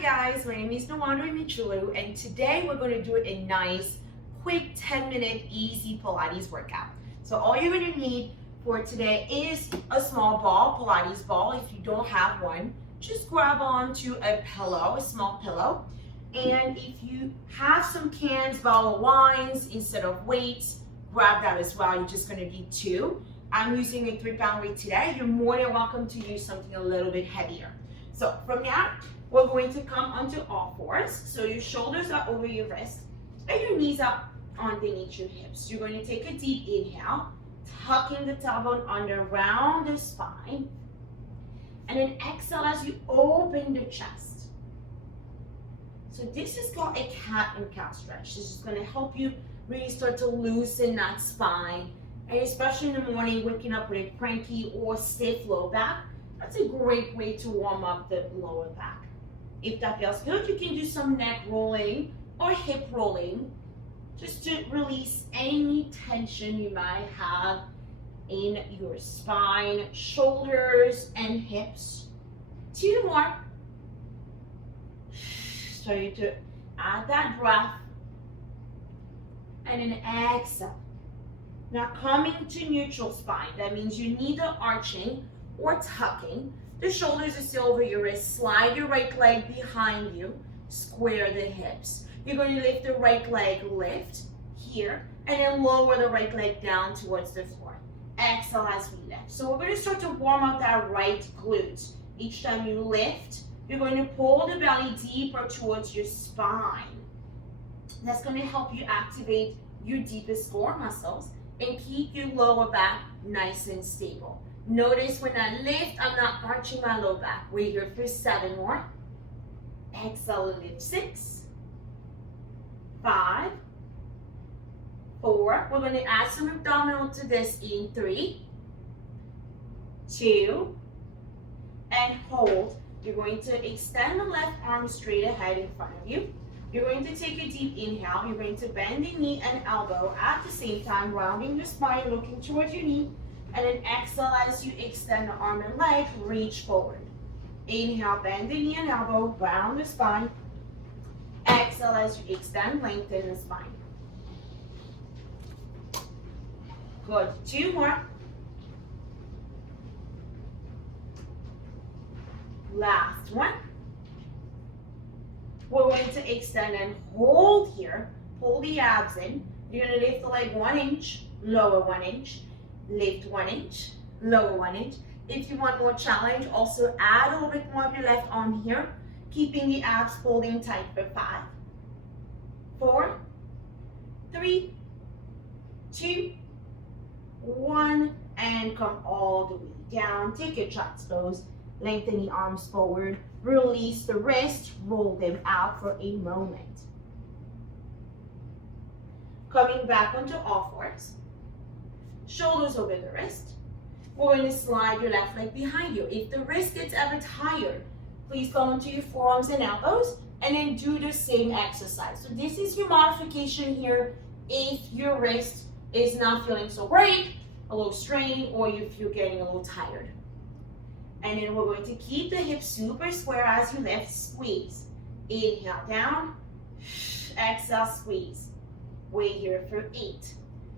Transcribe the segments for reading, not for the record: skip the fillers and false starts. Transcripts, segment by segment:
Hi guys, my name is Nawandra Michulu, and today we're going to do a nice, quick 10-minute easy Pilates workout. So all you're going to need for today is a small ball, Pilates ball. If you don't have one, just grab onto a pillow, a small pillow. And if you have some cans, bottle of wines instead of weights, grab that as well. You're just going to need 2. I'm using a 3-pound weight today. You're more than welcome to use something a little bit heavier. So from that, we're going to come onto all fours. So your shoulders are over your wrist and your knees are underneath your hips. You're going to take a deep inhale, tucking the tailbone under around the spine. And then exhale as you open the chest. So this is called a cat and cow stretch. This is going to help you really start to loosen that spine. And especially in the morning, waking up with a cranky or stiff low back, that's a great way to warm up the lower back. If that feels good, you can do some neck rolling or hip rolling just to release any tension you might have in your spine, shoulders, and hips. 2 more. So you to add that breath and then exhale. Now coming to neutral spine, that means you're neither arching or tucking. The shoulders are still over your wrist. Slide your right leg behind you. Square the hips. You're going to lift the right leg, lift here, and then lower the right leg down towards the floor. Exhale as we lift. So we're going to start to warm up that right glute. Each time you lift, you're going to pull the belly deeper towards your spine. That's going to help you activate your deepest core muscles and keep your lower back nice and stable. Notice when I lift, I'm not arching my low back. We're here for 7 more. Exhale, lift 6, 5, 4. We're going to add some abdominal to this in 3, 2, and hold. You're going to extend the left arm straight ahead in front of you. You're going to take a deep inhale. You're going to bend the knee and elbow at the same time, rounding the spine, looking towards your knee. And then exhale as you extend the arm and leg, reach forward. Inhale, bend the knee and elbow, round the spine. Exhale as you extend, lengthen the spine. Good. 2 more. Last one. We're going to extend and hold here. Pull the abs in. You're going to lift the leg 1 inch, lower 1 inch. Lift 1 inch, lower 1 inch. If you want more challenge, also add a little bit more of your left arm here, keeping the abs pulled in tight for 5, 4, 3, 2, 1, and come all the way down. Take your child's pose, lengthen the arms forward, release the wrist, roll them out for a moment. Coming back onto all fours. Shoulders over the wrist. We're going to slide your left leg behind you. If the wrist gets ever tired, please come onto your forearms and elbows and then do the same exercise. So this is your modification here if your wrist is not feeling so great, a little strained, or if you're getting a little tired. And then we're going to keep the hips super square as you lift, squeeze. Inhale down, exhale, squeeze. We're here for 8.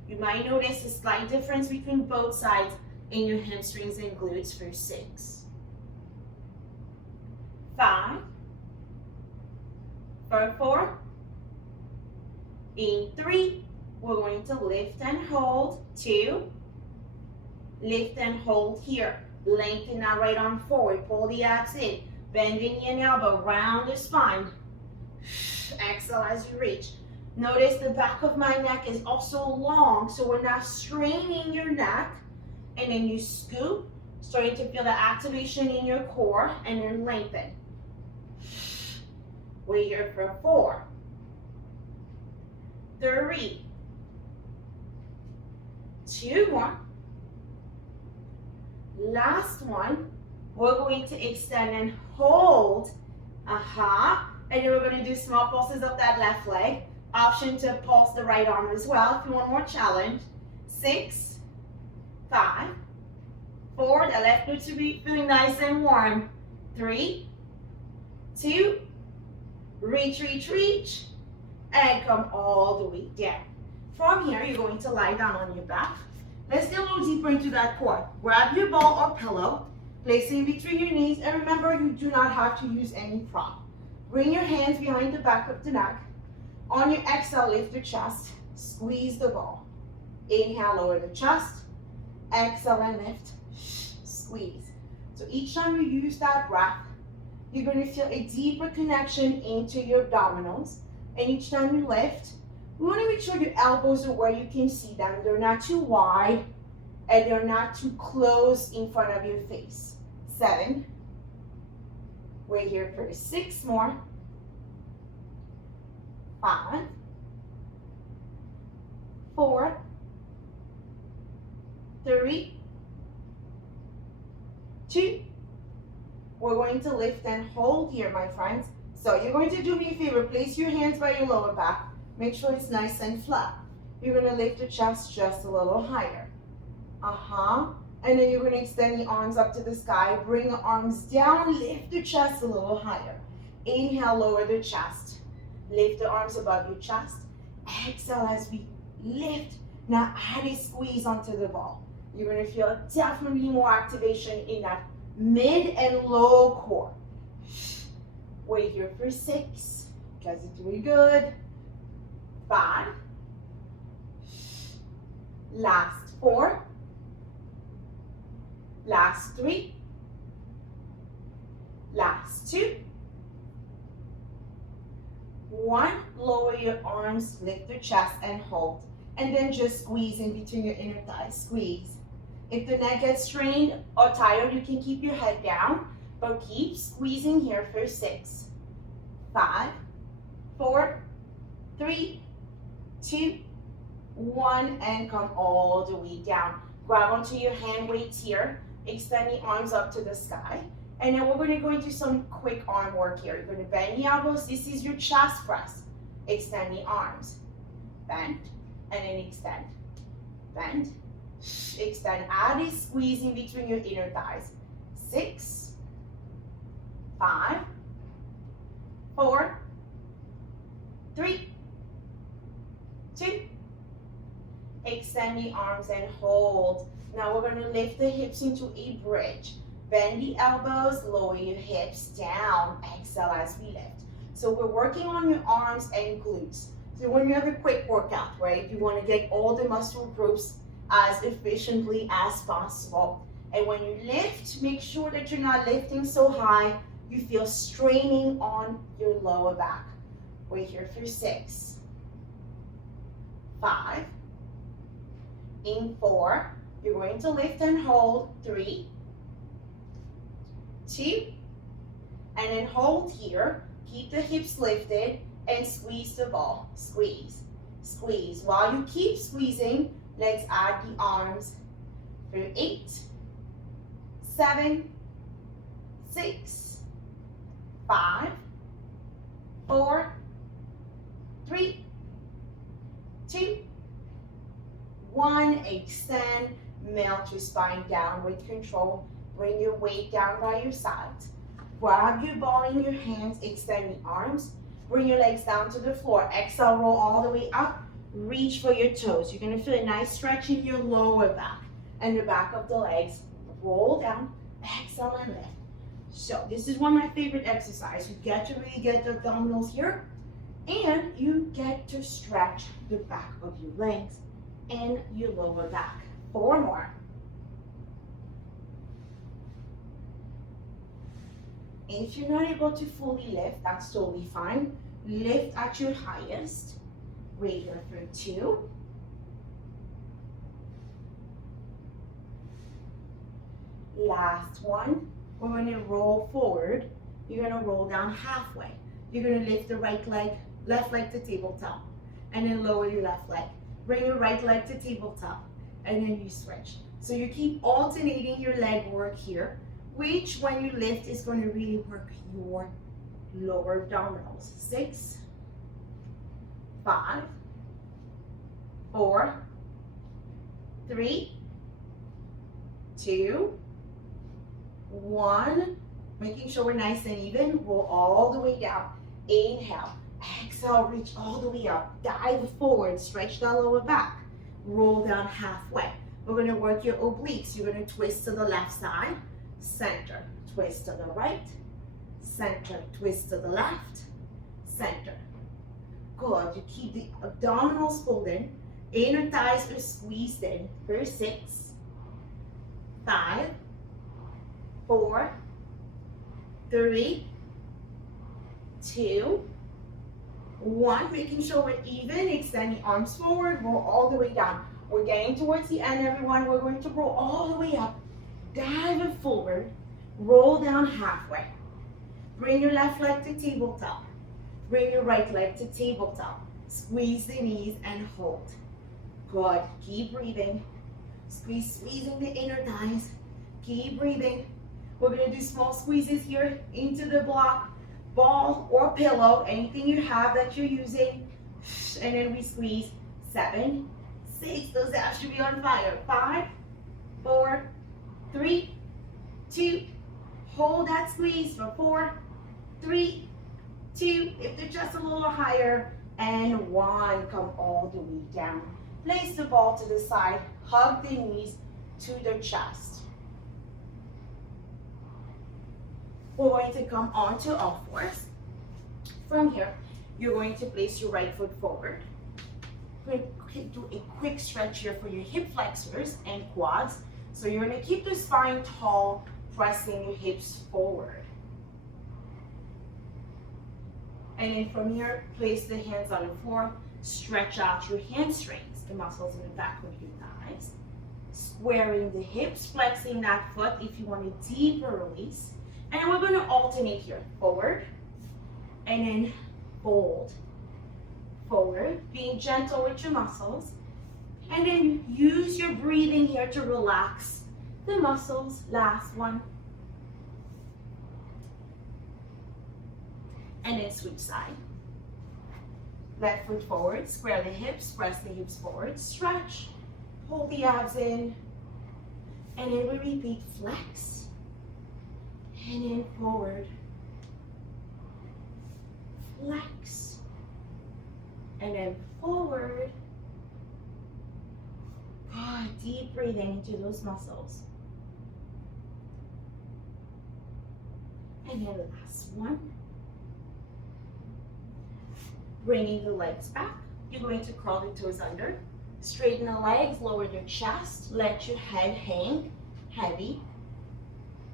You might notice a slight difference between both sides in your hamstrings and glutes for 6, 5, for 4, in 3, we're going to lift and hold, 2, lift and hold here. Lengthen that right arm forward, pull the abs in, bend the knee and elbow, round the spine. Exhale as you reach. Notice the back of my neck is also long, so we're not straining your neck. And then you scoop, starting to feel the activation in your core, and then lengthen. We're here for 4, 3, 2 more. Last one. We're going to extend and hold. And then we're going to do small pulses of that left leg. Option to pulse the right arm as well if you want more challenge. 6, 5, 4. The left glute should be feeling nice and warm. 3, 2, Reach, reach, reach, and come all the way down. From here, you're going to lie down on your back. Let's get a little deeper into that core. Grab your ball or pillow, place it in between your knees, and remember, you do not have to use any prop. Bring your hands behind the back of the neck. On your exhale, lift your chest, squeeze the ball. Inhale, lower the chest. Exhale and lift, squeeze. So each time you use that breath, you're going to feel a deeper connection into your abdominals. And each time you lift, we want to make sure your elbows are where you can see them. They're not too wide and they're not too close in front of your face. 7. We're here for 6 more. 5. 4. 3. 2. We're going to lift and hold here, my friends. So you're going to do me a favor. Place your hands by your lower back. Make sure it's nice and flat. You're going to lift the chest just a little higher. And then you're going to extend the arms up to the sky. Bring the arms down. Lift the chest a little higher. Inhale, lower the chest. Lift the arms above your chest. Exhale as we lift. Now add a squeeze onto the ball. You're going to feel definitely more activation in that mid and low core. Wait here for 6. You guys are doing good. 5. Last 4. Last 3. Last 2. 1. Lower your arms, lift your chest and hold. And then just squeeze in between your inner thighs. Squeeze. If the neck gets strained or tired, you can keep your head down, but keep squeezing here for 6. 5. 4. 3. 2. 1. And come all the way down. Grab onto your hand weights here. Extend the arms up to the sky. And then we're going to go into some quick arm work here. You're going to bend the elbows. This is your chest press. Extend the arms. Bend. And then extend. Bend. Extend. Add a squeeze in between your inner thighs. 6. 5. 4. 3. 2. Extend the arms and hold. Now we're going to lift the hips into a bridge. Bend the elbows, lower your hips down. Exhale as we lift. So we're working on your arms and glutes. So when you have a quick workout, right, you want to get all the muscle groups as efficiently as possible. And when you lift, make sure that you're not lifting so high you feel straining on your lower back. We're here for 6. 5. In 4. You're going to lift and hold. 3. 2. And then hold here. Keep the hips lifted and squeeze the ball. Squeeze. Squeeze. While you keep squeezing, let's add the arms for 8. 7. 6. 5. 4. 3. 2. 1. Extend. Melt your spine down with control. Bring your weight down by your sides. Grab your ball in your hands. Extend the arms. Bring your legs down to the floor. Exhale, roll all the way up. Reach for your toes. You're going to feel a nice stretch in your lower back and the back of the legs. Roll down. Exhale and lift. So this is one of my favorite exercises. You get to really get the abdominals here, and you get to stretch the back of your legs and your lower back. 4 more. If you're not able to fully lift, that's totally fine. Lift at your highest. Wait here for 2. Last one. We're going to roll forward. You're going to roll down halfway. You're going to lift the right leg, left leg to tabletop, and then lower your left leg. Bring your right leg to tabletop, and then you switch. So you keep alternating your leg work here, which when you lift is going to really work your lower abdominals. 6, 5, 4, 3, 2, 1. Making sure we're nice and even. Roll all the way down. Inhale. Exhale, reach all the way up. Dive forward, stretch that lower back. Roll down halfway. We're gonna work your obliques. You're gonna twist to the left side, center. Twist to the right, center. Twist to the left, center. Good, you keep the abdominals folded. Inner thighs are squeezed in. For 6, 5, 4, 3, 2, 1. Making sure we're even. Extend the arms forward. Roll all the way down. We're getting towards the end, everyone. We're going to roll all the way up. Dive it forward. Roll down halfway. Bring your left leg to tabletop. Bring your right leg to tabletop. Squeeze the knees and hold. Good. Keep breathing. Squeezing the inner thighs. Keep breathing. We're going to do small squeezes here into the block, ball or pillow, anything you have that you're using. And then we squeeze. 7, 6. Those abs should be on fire. 5, 4, 3, 2. Hold that squeeze for 4, 3, 2. If they're just a little higher. And 1. Come all the way down. Place the ball to the side. Hug the knees to the chest. We're going to come onto all fours. From here, you're going to place your right foot forward. We're going to do a quick stretch here for your hip flexors and quads. So you're going to keep the spine tall, pressing your hips forward. And then from here, place the hands on the floor. Stretch out your hamstrings, the muscles in the back of your thighs. Squaring the hips, flexing that foot if you want a deeper release. And we're going to alternate here. Forward, and then fold. Forward, being gentle with your muscles. And then use your breathing here to relax the muscles. Last one. And then switch side. Left foot forward, square the hips, press the hips forward, stretch, hold the abs in, and then we repeat, flex, and then forward, flex, and then forward. Good, deep breathing into those muscles. And then the last one. Bringing the legs back. You're going to curl the toes under. Straighten the legs, lower your chest. Let your head hang heavy.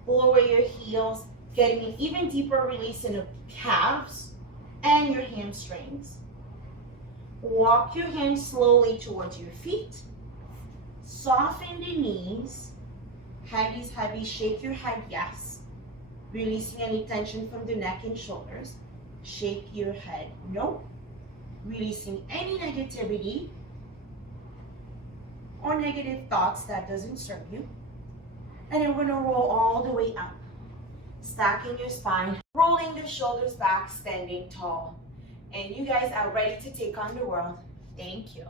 Lower your heels, getting an even deeper release in the calves and your hamstrings. Walk your hands slowly towards your feet. Soften the knees. Head is heavy. Shake your head, yes. Releasing any tension from the neck and shoulders. Shake your head, no. Releasing any negativity or negative thoughts that doesn't serve you. And then we're gonna roll all the way up. Stacking your spine, rolling the shoulders back, standing tall. And you guys are ready to take on the world. Thank you.